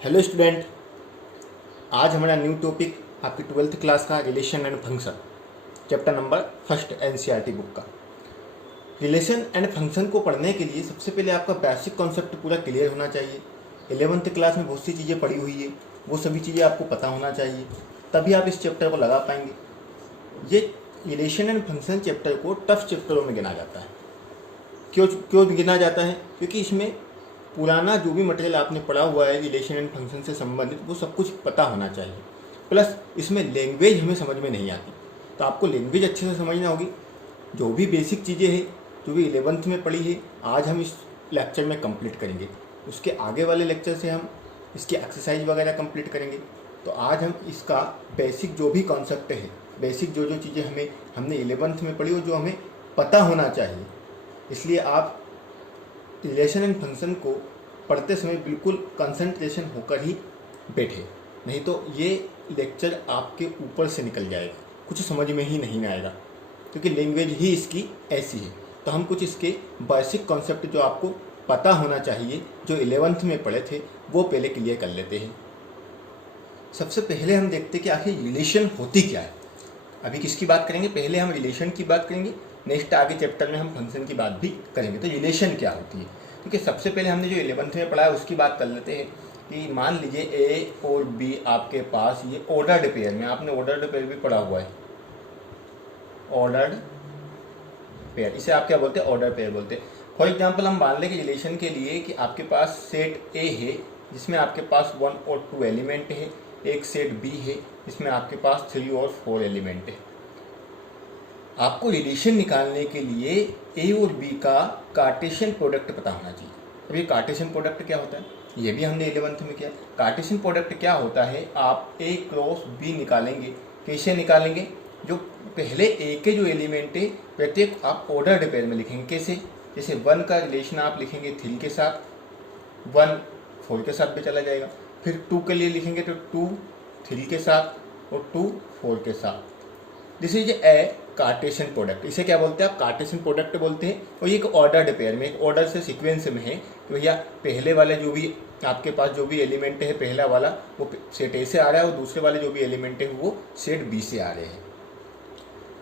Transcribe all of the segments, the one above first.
Hello student, आज हमारा new topic आपकी 12th क्लास का relation and function chapter number first NCERT book का। रिलेशन एंड फंक्शन को पढ़ने के लिए सबसे पहले आपका बेसिक कॉन्सेप्ट पूरा क्लियर होना चाहिए। 11th क्लास में बहुत सी चीज़ें पढ़ी हुई है, वो सभी चीज़ें आपको पता होना चाहिए, तभी आप इस चैप्टर को लगा पाएंगे। ये रिलेशन एंड फंक्शन चैप्टर को टफ चैप्टरों में गिना जाता है। क्यों गिना जाता है? क्योंकि इसमें पुराना जो भी मटेरियल आपने पढ़ा हुआ है रिलेशन एंड फंक्शन से संबंधित वो सब कुछ पता होना चाहिए। प्लस इसमें लैंग्वेज हमें समझ में नहीं आती, तो आपको लैंग्वेज अच्छे से समझना होगी। जो भी बेसिक चीज़ें हैं जो भी 11th में पढ़ी है, आज हम इस लेक्चर में कंप्लीट करेंगे। उसके आगे वाले लेक्चर से हम इसकी एक्सरसाइज वगैरह कंप्लीट करेंगे। तो आज हम इसका बेसिक जो भी कॉन्सेप्ट है, बेसिक जो चीज़ें हमने 11th में पढ़ी और जो हमें पता होना चाहिए, इसलिए आप रिलेशन एंड फंक्शन को पढ़ते समय बिल्कुल कंसंट्रेशन होकर ही बैठे, नहीं तो ये लेक्चर आपके ऊपर से निकल जाएगा, कुछ समझ में ही नहीं आएगा, क्योंकि लैंग्वेज ही इसकी ऐसी है। तो हम कुछ इसके बेसिक कॉन्सेप्ट जो आपको पता होना चाहिए, जो 11th में पढ़े थे, वो पहले क्लियर कर लेते हैं। सबसे पहले हम देखते हैं कि आखिर रिलेशन होती क्या है। अभी किसकी बात करेंगे? पहले हम रिलेशन की बात करेंगे, नेक्स्ट आगे चैप्टर में हम फंक्शन की बात भी करेंगे। तो रिलेशन क्या होती है? क्योंकि सबसे पहले हमने जो 11th में पढ़ा है उसकी बात कर लेते हैं कि मान लीजिए ए और बी आपके पास ये ऑर्डर्ड पेयर में, आपने ऑर्डर्ड पेयर भी पढ़ा हुआ है, ऑर्डर्ड पेयर, इसे आप क्या बोलते हैं? ऑर्डर पेयर बोलते हैं। फॉर एग्जाम्पल हम मान लें कि रिलेशन के लिए कि आपके पास सेट ए है जिसमें आपके पास 1 और 2 एलिमेंट है, एक सेट बी है जिसमें आपके पास 3 और 4 एलिमेंट है। आपको रिलेशन निकालने के लिए ए और बी का कार्टेशियन प्रोडक्ट पता होना चाहिए। अब ये कार्टेशियन प्रोडक्ट क्या होता है, ये भी हमने 11th में किया। कार्टेशियन प्रोडक्ट क्या होता है? आप ए क्रॉस बी निकालेंगे। कैसे निकालेंगे? जो पहले ए के जो एलिमेंट है प्रत्येक आप ऑर्डर्ड पेयर में लिखेंगे। कैसे? जैसे 1 का रिलेशन आप लिखेंगे 3 के साथ, 1 4 के साथ भी चला जाएगा। फिर 2 के लिए लिखेंगे तो 2 3 के साथ और 2 4 के साथ। This is a Cartesian product. इसे क्या बोलते हैं? आप कार्टेशियन प्रोडक्ट बोलते हैं। और ये एक ऑर्डर्ड पेयर में, एक ऑर्डर से सीक्वेंस में है कि भैया पहले वाले जो भी आपके पास जो भी एलिमेंट है, पहला वाला वो सेट ए से आ रहा है और दूसरे वाले जो भी एलिमेंट है वो सेट बी से आ रहे हैं।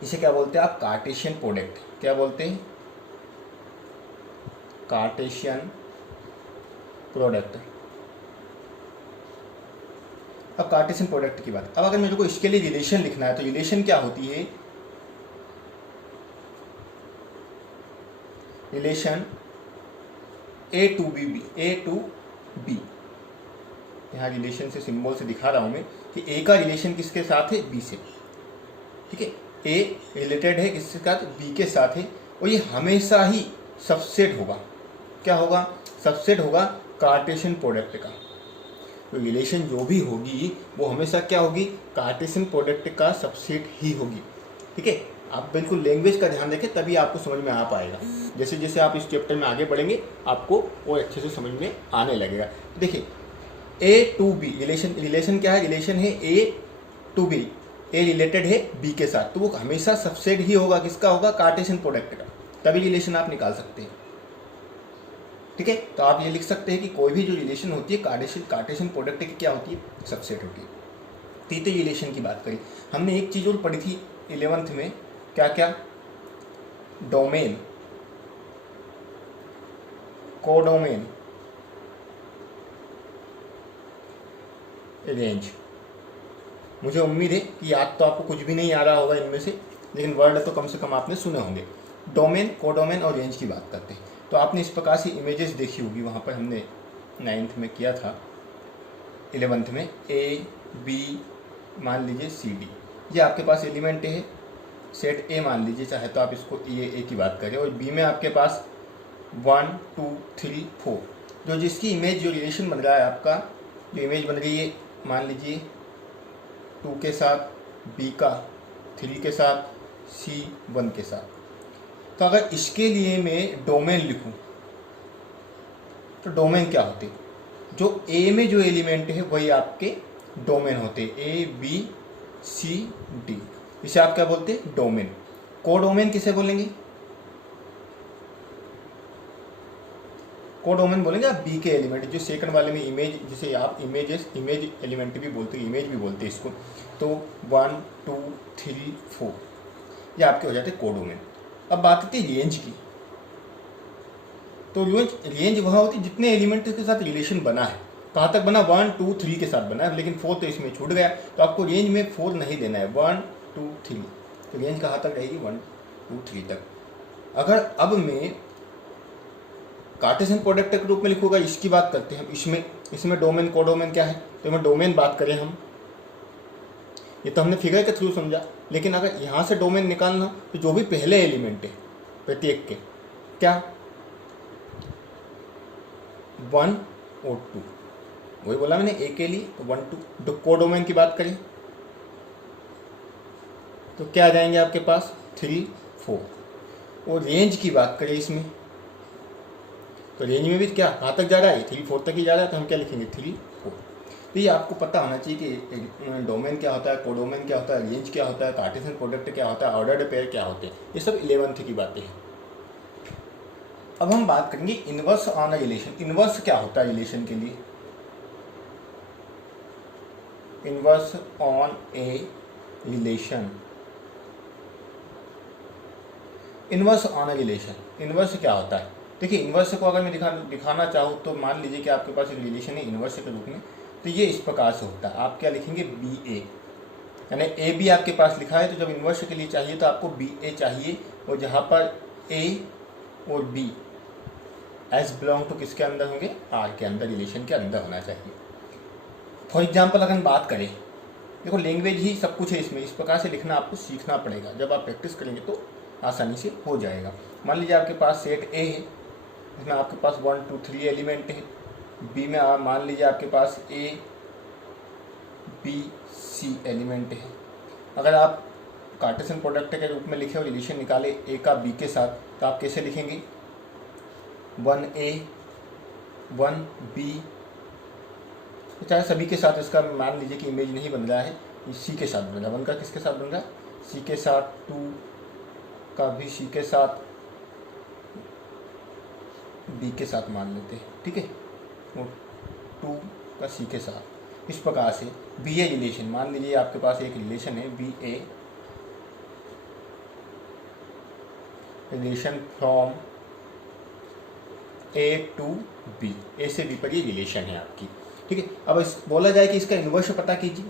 इसे क्या बोलते हैं आप? Cartesian product. क्या बोलते हैं? Cartesian product. अब कार्टेशियन प्रोडक्ट की बात, अब अगर मेरे को इसके लिए रिलेशन लिखना है तो रिलेशन क्या होती है? Relation A to B. यहाँ रिलेशन से सिंबल से दिखा रहा हूं मैं कि ए का रिलेशन किसके साथ है? बी से। ठीक है, ए रिलेटेड है किसके साथ? बी के साथ है, और ये हमेशा ही सबसेट होगा। क्या होगा? सबसेट होगा कार्टेशियन प्रोडक्ट का। तो रिलेशन जो भी होगी वो हमेशा क्या होगी? कार्टेशियन प्रोडक्ट का सबसेट ही होगी। ठीक है, आप बिल्कुल लैंग्वेज का ध्यान रखें, तभी आपको समझ में आ पाएगा। जैसे जैसे आप इस चैप्टर में आगे बढ़ेंगे आपको और अच्छे से समझ में आने लगेगा। देखिए, ए टू बी रिलेशन क्या है? रिलेशन है ए टू बी, ए रिलेटेड है बी के साथ, तो वो हमेशा सबसेट ही होगा। किसका होगा? कार्टेशियन प्रोडक्ट का। तभी रिलेशन आप निकाल सकते हैं। ठीक है, तो आप ये लिख सकते हैं कि कोई भी जो रिलेशन होती है कार्टेशियन प्रोडक्ट की क्या होती है? सबसेट होती है। तीसरे रिलेशन की बात करी हमने, एक चीज़ और पढ़ी थी 11th में, क्या क्या? Domain, codomain, range. मुझे उम्मीद है कि याद तो आपको कुछ भी नहीं आ रहा होगा इनमें से, लेकिन वर्ड तो कम से कम आपने सुने होंगे। डोमेन, कोडोमेन और रेंज की बात करते हैं। तो आपने इस प्रकार से इमेजेस देखी होगी, वहाँ पर हमने 9th में किया था, 11th में ए बी मान लीजिए सी डी, ये आपके पास एलिमेंट है। सेट ए मान लीजिए, चाहे तो आप इसको ये ए की बात करें, और बी में आपके पास 1 2 3 4, जो जिसकी इमेज जो रिलेशन बन रहा है आपका, जो इमेज बन रही है मान लीजिए 2 के साथ, बी का 3 के साथ, सी 1 के साथ। तो अगर इसके लिए मैं डोमेन लिखूं तो डोमेन क्या होते? जो ए में जो एलिमेंट है वही आपके डोमेन होते, ए बी सी डी, इसे आप क्या बोलते हैं? डोमेन। कोडोमेन किसे बोलेंगे? कोडोमेन बोलेंगे आप बी के एलिमेंट, जो सेकंड वाले में इमेज, जिसे आप इमेज एलिमेंट भी बोलते हैं, इमेज भी बोलते हैं इसको। तो 1 2 3 4 ये आपके हो जाते हैं कोडोमेन। अब बात करते हैं रेंज की। तो रेंज वहाँ होती है जितने एलिमेंट के साथ रिलेशन बना है। कहाँ तक बना? 1 2 3 के साथ बना है, लेकिन 4 तो इसमें छूट गया, तो आपको रेंज में 4 नहीं देना है, 1 2 3। तो रेंज कहाँ तक रहेगी? 1 2 3 तक। अगर अब मैं कार्टेशियन प्रोडक्ट के रूप में लिखूंगा, इसकी बात करते हैं हम। इसमें डोमेन कोडोमेन क्या है, तो मैं डोमेन बात करें हम, ये तो हमने फिगर के थ्रू समझा, लेकिन अगर यहाँ से डोमेन निकालना तो जो भी पहले एलिमेंट है प्रत्येक के, क्या 1 और 2, वही बोला मैंने ए के लिए, तो 1 2। कोडोमेन की बात करें तो क्या आ जाएंगे आपके पास? 3 4। और रेंज की बात करें इसमें, तो रेंज में भी क्या कहाँ तक जा रहा है? 3 4 तक ही जा रहा है, तो हम क्या लिखेंगे? 3 4। तो ये आपको पता होना चाहिए कि डोमेन क्या होता है, कोडोमेन क्या होता है, रेंज क्या होता है, कार्टेशियन प्रोडक्ट क्या होता है, ऑर्डर्ड पेयर क्या होते हैं। ये सब 11th की बातें हैं। अब हम बात करेंगे inverse on a relation. Inverse क्या होता है रिलेशन के लिए? Inverse on a relation. Inverse on a relation, inverse क्या होता है? देखिए, इनवर्स को अगर मैं दिखाना चाहूँ तो मान लीजिए कि आपके पास एक रिलेशन है इनवर्स के रूप में, तो ये इस प्रकार से होता है। आप क्या लिखेंगे? बी ए, यानी ए बी आपके पास लिखा है, तो जब इनवर्स के लिए चाहिए तो आपको बी ए चाहिए, और जहाँ पर ए और बी एस बिलोंग टू किसके अंदर होंगे? आर के अंदर, रिलेशन के अंदर होना चाहिए। फॉर एग्जाम्पल अगर हम बात करें, देखो लैंग्वेज ही सब कुछ है इसमें, इस प्रकार से लिखना आपको सीखना पड़ेगा। जब आप प्रैक्टिस करेंगे तो आसानी से हो जाएगा। मान लीजिए आपके पास सेट ए है, इसमें आपके पास 1 2 3 एलिमेंट है। बी में आप मान लीजिए आपके पास ए बी सी एलिमेंट है। अगर आप कार्टेशियन प्रोडक्ट के रूप में लिखे और रिलेशन निकाले ए का बी के साथ, तो आप कैसे लिखेंगे? 1A 1B, चाहे सभी के साथ इसका मान लीजिए कि इमेज नहीं बन रहा है, सी के साथ बन रहा है। 1 का किसके साथ बन रहा है? सी के साथ। 2 का भी सी के साथ, बी के साथ मान लेते हैं, ठीक है, और 2 का सी के साथ। इस प्रकार से बी ए रिलेशन, मान लीजिए आपके पास एक रिलेशन है B A relation from A to B, A से बी पर ये रिलेशन है आपकी, ठीक है। अब बोला जाए कि इसका इन्वर्स पता कीजिए,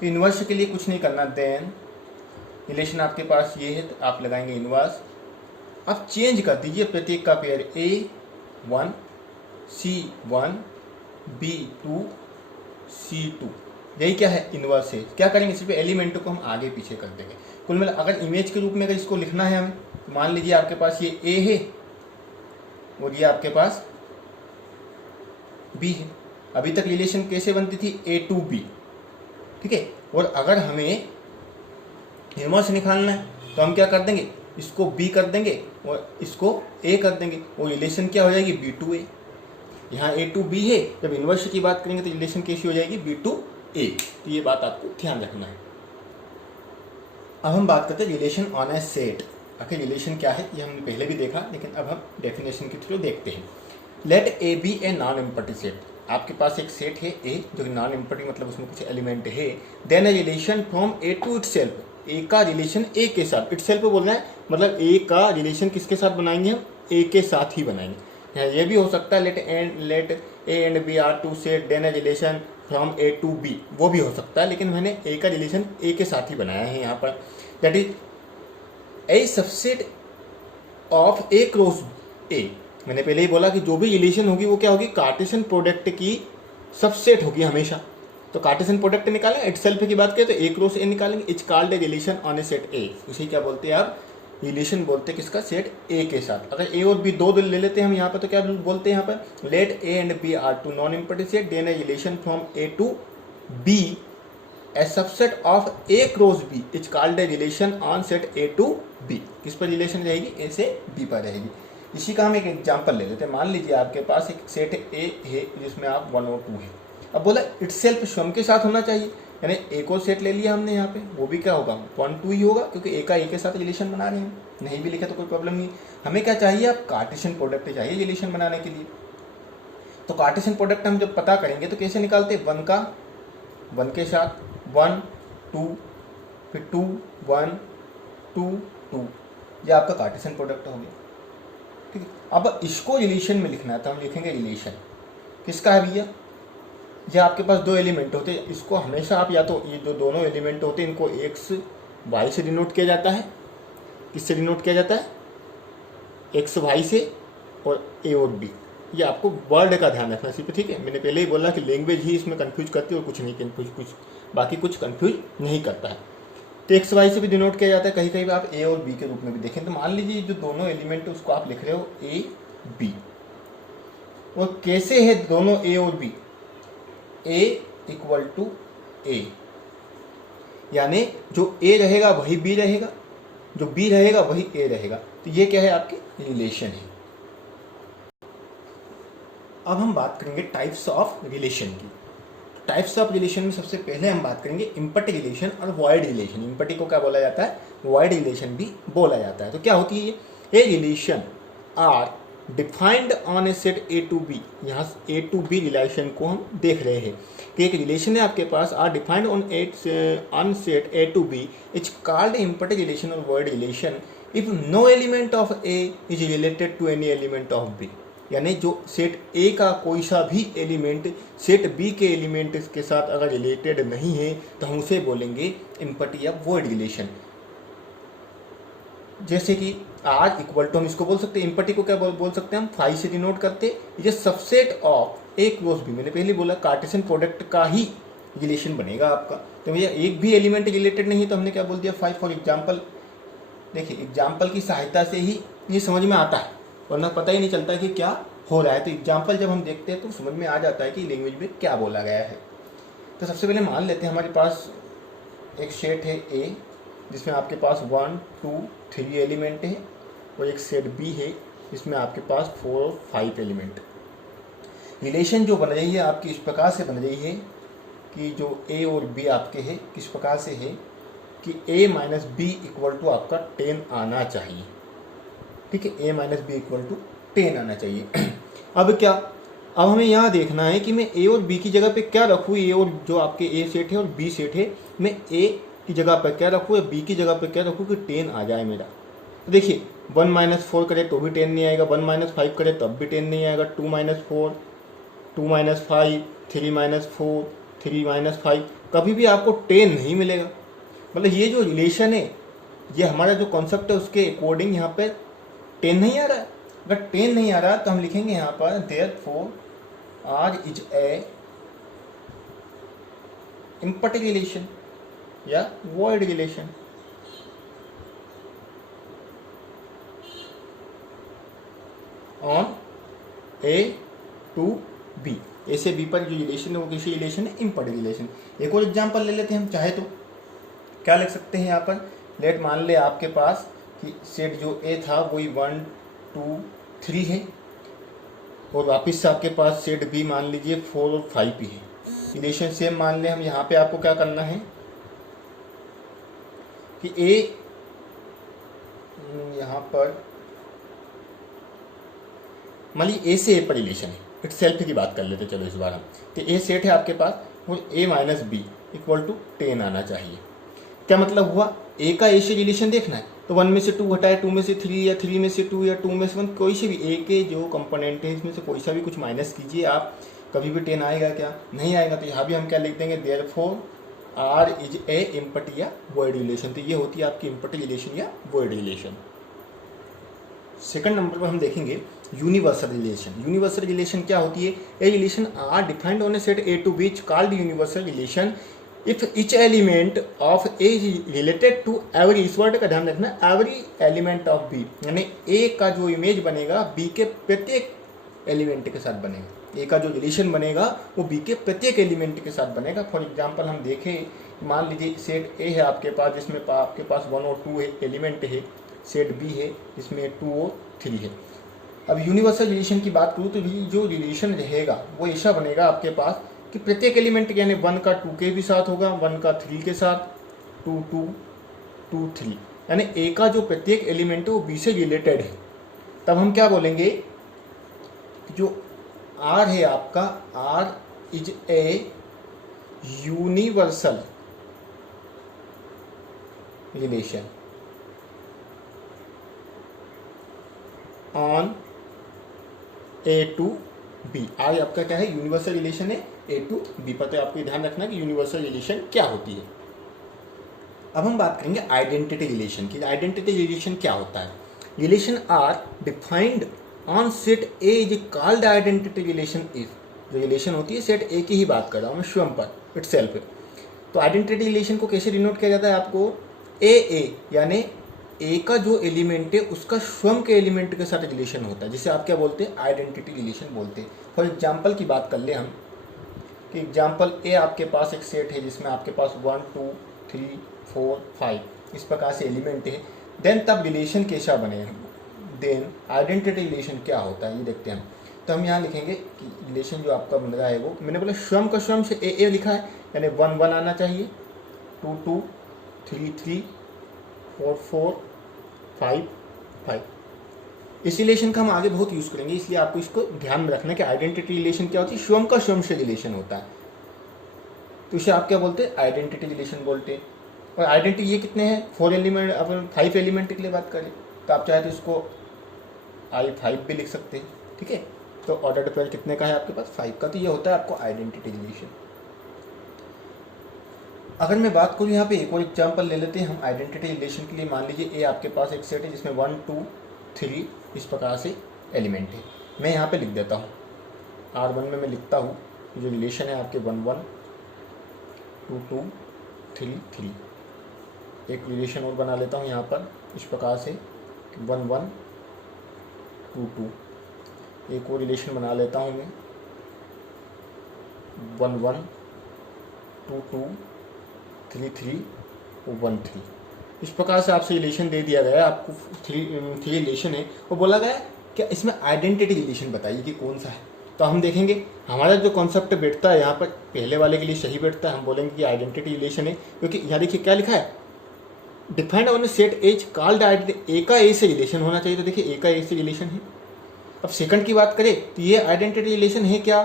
तो इन्वर्स के लिए कुछ नहीं करना, देन रिलेशन आपके पास ये है, तो आप लगाएंगे इन्वर्स। आप चेंज कर दीजिए प्रत्येक का pair, A1 C1 B2 C2, यही क्या है? इन्वर्स है। क्या करेंगे? सिर्फ एलिमेंट को हम आगे पीछे कर देंगे। कुल मिला अगर इमेज के रूप में अगर इसको लिखना है हमें, तो मान लीजिए आपके पास ये A है और ये आपके पास B है। अभी तक रिलेशन कैसे बनती थी? A to B, ठीक है। और अगर हमें इन्वर्स निकालना है तो हम क्या कर देंगे? इसको B कर देंगे और इसको A कर देंगे, और रिलेशन क्या हो जाएगी? B to A। यहाँ A to B है, जब इन्वर्स की बात करेंगे तो रिलेशन कैसी हो जाएगी? B to A। तो ये बात आपको ध्यान रखना है। अब हम बात करते हैं रिलेशन ऑन ए सेट। आखिर रिलेशन क्या है ये हमने पहले भी देखा, लेकिन अब हम डेफिनेशन के थ्रू देखते हैं। Let A B a non empty set. आपके पास एक सेट है ए जो कि नॉन एम्पटी, मतलब उसमें कुछ एलिमेंट है। Then A relation from A to itself, A का रिलेशन ए के साथ, इटसेल्फ बोलना है, मतलब ए का रिलेशन किसके साथ बनाएंगे? हम ए के साथ ही बनाएंगे। ये भी हो सकता है let A and B are two set, then A relation from A to B, वो भी हो सकता है, लेकिन मैंने ए का रिलेशन ए के साथ ही बनाया है यहाँ पर। That is a subset of A cross ए। मैंने पहले ही बोला कि जो भी रिलेशन होगी वो क्या होगी? कार्टेशियन प्रोडक्ट की सबसेट होगी हमेशा। तो कार्टेशियन प्रोडक्ट निकालें, इटसेल्फ की बात करें तो ए क्रॉस ए निकालेंगे। It's called a relation on A set ए। उसे क्या बोलते हैं आप? रिलेशन बोलते हैं किसका? सेट ए के साथ। अगर ए और बी दो ले लेते हैं हम यहाँ पर, तो क्या बोलते हैं यहाँ पर? Let A and B are two non empty set, then A relation from A to B a subset of A cross B is called a relation on set A to B. किस पर relation रहेगी? ए से B पर रहेगी। इसी का हम एक एग्जांपल ले लेते हैं। मान लीजिए आपके पास एक सेट ए है जिसमें आप 1 और 2 है। अब बोला इटसेल्फ स्वयं के साथ होना चाहिए, यानी ए को सेट ले लिया हमने यहाँ पे, वो भी क्या होगा? 1 2 ही होगा, क्योंकि ए का ए के साथ रिलेशन बना रहे हैं। नहीं भी लिखा तो कोई प्रॉब्लम नहीं। हमें क्या चाहिए? आप कार्टेशियन प्रोडक्ट चाहिए रिलेशन बनाने के लिए। तो कार्टेशियन प्रोडक्ट हम जब पता करेंगे तो कैसे निकालते हैं, 1 के साथ 1 2 फिर 2 1 2 2, ये आपका कार्टेशियन प्रोडक्ट हो गया। ठीक है, अब इसको रिलेशन में लिखना है तो हम लिखेंगे रिलेशन किसका है भैया, ये आपके पास दो एलिमेंट होते हैं, इसको हमेशा आप या तो ये जो दोनों एलिमेंट होते हैं इनको एक्स वाई से डिनोट किया जाता है, किससे डिनोट किया जाता है, एक्स वाई से, और ए और बी, ये आपको वर्ड का ध्यान रखना सिर्फ। ठीक है, मैंने पहले ही बोला कि लैंग्वेज ही इसमें कंफ्यूज करती है और कुछ नहीं, कुछ बाकी कुछ कंफ्यूज नहीं करता है। तो एक्स वाई से भी डिनोट किया जाता है, कहीं कहीं आप ए और बी के रूप में भी देखें। तो मान लीजिए जो दोनों एलिमेंट है उसको आप लिख रहे हो ए बी, और कैसे है दोनों ए और बी, ए इक्वल टू ए, यानी जो ए रहेगा वही बी रहेगा, जो बी रहेगा वही ए रहेगा। तो ये क्या है, आपके रिलेशन है। अब हम बात करेंगे टाइप्स ऑफ रिलेशन की। टाइप्स ऑफ रिलेशन में सबसे पहले हम बात करेंगे इम्पटी रिलेशन और वॉइड रिलेशन। इम्पटी को क्या बोला जाता है, वॉइड रिलेशन भी बोला जाता है। तो क्या होती है ये, A relation R defined on A set A to B. यहाँ ए टू बी रिलेशन को हम देख रहे हैं कि एक रिलेशन है आपके पास, R defined on set A to B is called empty relation और void relation if no element of A is related to any element of B. यानी जो सेट ए का कोई सा भी एलिमेंट सेट बी के एलिमेंट के साथ अगर रिलेटेड नहीं है तो हम उसे बोलेंगे इम्पटी या वॉइड रिलेशन। जैसे कि आर इक्वल टू, हम इसको बोल सकते हैं, इम्पटी को क्या बोल सकते हैं हम, फाई से डिनोट करते, ये subset of A cross B. मैंने पहले बोला कार्टेशियन प्रोडक्ट का ही रिलेशन बनेगा आपका। तो भैया एक भी एलिमेंट रिलेटेड नहीं है तो हमने क्या बोल दिया, फाई। फॉर एग्जाम्पल देखिए, एग्जाम्पल की सहायता से ही ये समझ में आता है, वरना पता ही नहीं चलता कि क्या हो रहा है। तो एग्जाम्पल जब हम देखते हैं तो समझ में आ जाता है कि लैंग्वेज में क्या बोला गया है। तो सबसे पहले मान लेते हैं हमारे पास एक सेट है ए जिसमें आपके पास 1 2 3 एलिमेंट है, और एक सेट बी है जिसमें आपके पास 4 और 5 एलिमेंट। रिलेशन जो बन रही है आपकी इस प्रकार से बन रही है कि जो ए और बी आपके है किस प्रकार से है कि a minus B equal to आपका 10 आना चाहिए। ठीक है, a minus B equal to 10 आना चाहिए। अब क्या, अब हमें यहाँ देखना है कि मैं a और b की जगह पे क्या रखूँ। a और जो आपके a सेट है और b सेट है, मैं a की जगह पर क्या रखूँ या b की जगह पर क्या रखूँ कि 10 आ जाए मेरा। तो देखिए 1 माइनस 4 करे तो भी 10 नहीं आएगा, 1 माइनस 5 करे तब भी 10 नहीं आएगा, 2 माइनस 4 2 माइनस 5 3 माइनस 4 3 माइनस 5, कभी भी आपको 10 नहीं मिलेगा। मतलब ये जो रिलेशन है, ये हमारा जो कॉन्सेप्ट है उसके अकॉर्डिंग यहाँ पे 10 नहीं आ रहा है। अगर 10 नहीं आ रहा तो हम लिखेंगे यहाँ पर therefore R is A empty relation या void relation. On A to B, A से बी पर जो रिलेशन है वो किसी रिलेशन है, इम्पटी रिलेशन। एक और एग्जांपल ले लेते हैं हम, चाहे तो क्या लिख सकते हैं यहाँ पर, लेट मान ले आपके पास कि सेट जो ए था वही 1 2 3 है, और वापस से आपके पास सेट बी मान लीजिए 4 और 5 भी है। रिलेशन सेम मान ले हम। यहाँ पे आपको क्या करना है कि ए, यहाँ पर मान लीजिए ए से ए पर रिलेशन है, इट सेल्फ की बात कर लेते चलो इस बार हम। तो ए सेट है आपके पास, वो ए माइनस बी इक्वल टू 10 आना चाहिए। क्या मतलब हुआ, ए का ए से रिलेशन देखना है तो 1 में से 2 हटाए, 2 में से 3 या 3 में से 2 या 2 में से 1, कोई से भी ए के जो कंपोनेंट है इसमें से कोई सा भी कुछ माइनस कीजिए आप, कभी भी 10 आएगा क्या, नहीं आएगा। तो यहाँ भी हम क्या लिख देंगे, therefore R is A empty या वॉइड रिलेशन। तो ये होती है आपकी इम्पटी रिलेशन या वॉइड रिलेशन। सेकंड नंबर पर हम देखेंगे यूनिवर्सल रिलेशन। यूनिवर्सल रिलेशन क्या होती है, A relation R defined on A set A to B called universal relation if each element of A related to every, इस word का ध्यान रखना, एवरी एलिमेंट ऑफ बी, यानी ए का जो इमेज बनेगा बी के प्रत्येक एलिमेंट के साथ बनेगा। ए का जो रिलेशन बनेगा वो बी के प्रत्येक एलिमेंट के साथ बनेगा। फॉर एग्जांपल हम देखें, मान लीजिए सेट ए है आपके पास जिसमें आपके पास 1 और 2 एलिमेंट है, सेट बी है जिसमें 2 और 3 है। अब यूनिवर्सल रिलेशन की बात करूँ तो जो रिलेशन रहेगा वो ऐसा बनेगा आपके पास कि प्रत्येक एलिमेंट यानी 1 का 2 के भी साथ होगा, 1 का 3 के साथ, 2 2 2 3, यानी ए का जो प्रत्येक एलिमेंट है वो बी से रिलेटेड है। तब हम क्या बोलेंगे, जो आर है आपका, R is a universal relation on A to B. R आपका क्या है, यूनिवर्सल रिलेशन है ए टू बी पर। तो आपको ये ध्यान रखना कि यूनिवर्सल रिलेशन क्या होती है। अब हम बात करेंगे आइडेंटिटी रिलेशन की। आइडेंटिटी रिलेशन क्या होता है? Relation R defined on set A is called identity relation if. जो रिलेशन होती है सेट ए की ही बात कर रहा हूँ मैं, स्वयं पर, इटसेल्फ। तो आइडेंटिटी रिलेशन को कैसे डिनोट किया जाता है? आपको ए यानी ए का जो एलिमेंट है उसका स्वयं के एलिमेंट के साथ रिलेशन होता है, जिसे आप क्या बोलते हैं, आइडेंटिटी रिलेशन बोलते हैं। फॉर एग्जाम्पल की बात कर ले हम, कि एग्जाम्पल ए आपके पास एक सेट है जिसमें आपके पास 1 2 3 4 5 इस प्रकार से एलिमेंट है। देन तब रिलेशन कैसा बने, देन आइडेंटिटी रिलेशन क्या होता है ये देखते हैं हम। तो हम यहाँ लिखेंगे कि रिलेशन जो आपका बन रहा है वो, मैंने बोला स्वयं का स्वयं से ए लिखा है, यानी 1 1 आना चाहिए, 2 2 3 3 4 4 5 5। इस रिलेशन का हम आगे बहुत यूज़ करेंगे, इसलिए आपको इसको ध्यान में रखना कि आइडेंटिटी रिलेशन क्या होती है, स्वयं का स्वयं से रिलेशन होता है। तो इसे आप क्या बोलते हैं, आइडेंटिटी रिलेशन बोलते हैं। और आइडेंटिटी ये कितने हैं, 4 एलिमेंट, अपन 5 एलिमेंट के लिए बात करें तो आप चाहे तो इसको I5 भी लिख सकते हैं, ठीक है। तो ऑर्डर पेयर कितने का है आपके पास, 5 का। तो ये होता है आपको आइडेंटिटी रिलेशन। अगर मैं बात करूँ यहाँ पे एक और एग्जाम्पल ले लेते हैं हम आइडेंटिटी रिलेशन के लिए। मान लीजिए ए आपके पास एक सेट है जिसमें 1 2 3 इस प्रकार से एलिमेंट है। मैं यहाँ पे लिख देता हूँ, R1 में मैं लिखता हूँ जो रिलेशन है आपके 1 1 2 2 3 3। एक रिलेशन और बना लेता हूँ यहाँ पर इस प्रकार से 1 1 2 2। एक और रिलेशन बना लेता हूँ मैं 1 1 2 2 3 3 1 3। इस प्रकार से आपसे रिलेशन दे दिया गया है, आपको थ्री रिलेशन है और बोला गया है कि इसमें आइडेंटिटी रिलेशन बताइए कि कौन सा है। तो हम देखेंगे हमारा जो कॉन्सेप्ट बैठता है यहाँ पर पहले वाले के लिए सही बैठता है। हम बोलेंगे कि आइडेंटिटी रिलेशन है, क्योंकि यहाँ देखिए क्या लिखा है, defined on set as called identity. A का ए से रिलेशन होना चाहिए, तो देखिए ए का ए से रिलेशन है। अब सेकंड की बात करें तो ये आइडेंटिटी रिलेशन है क्या,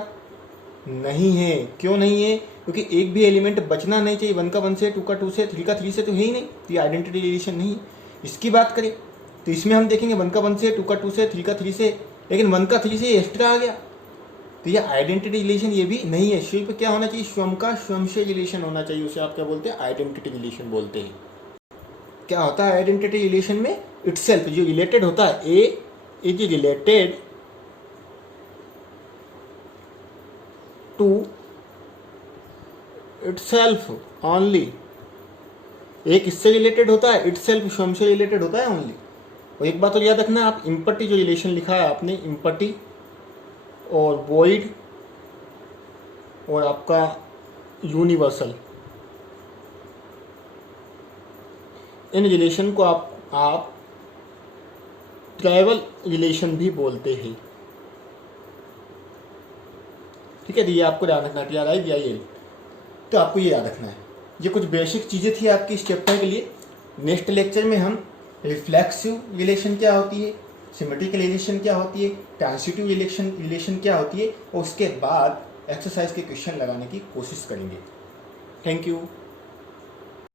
नहीं है। क्यों नहीं है, क्योंकि एक भी एलिमेंट बचना नहीं चाहिए, 1 का 1 से, 2 का 2 से, 3 का 3 से, तो है ही नहीं, तो ये आइडेंटिटी रिलेशन नहीं है। इसकी बात करें तो इसमें हम देखेंगे 1 का 1 से, 2 का 2 से, 3 का 3 से, लेकिन 1 का 3 से एक्स्ट्रा आ गया, तो ये आइडेंटिटी रिलेशन ये भी नहीं है। सिर्फ क्या होना चाहिए, स्वयं का स्वयं से रिलेशन होना चाहिए, उसे आप क्या बोलते हैं, आइडेंटिटी रिलेशन बोलते हैं। क्या होता है आइडेंटिटी रिलेशन में, इटसेल्फ जो रिलेटेड होता है, A is related to itself only. एक इससे रिलेटेड होता है, इटसेल्फ स्वयं से रिलेटेड होता है ओनली। और एक बात और याद रखना, आप इम्पटी जो रिलेशन लिखा है आपने, इम्पटी और वॉइड और आपका यूनिवर्सल, इन रिलेशन को आप ट्राइवल रिलेशन भी बोलते हैं, ठीक है। तो ये आपको याद रखना, याद आई दिया ये, तो आपको ये याद रखना है। ये कुछ बेसिक चीज़ें थी आपकी इस चैप्टर के लिए। नेक्स्ट लेक्चर में हम रिफ्लेक्सिव रिलेशन क्या होती है, सिमेट्रिकल रिलेशन क्या होती है, ट्रांसिटिव रिलेशन क्या होती है, और उसके बाद एक्सरसाइज के क्वेश्चन लगाने की कोशिश करेंगे। Thank you.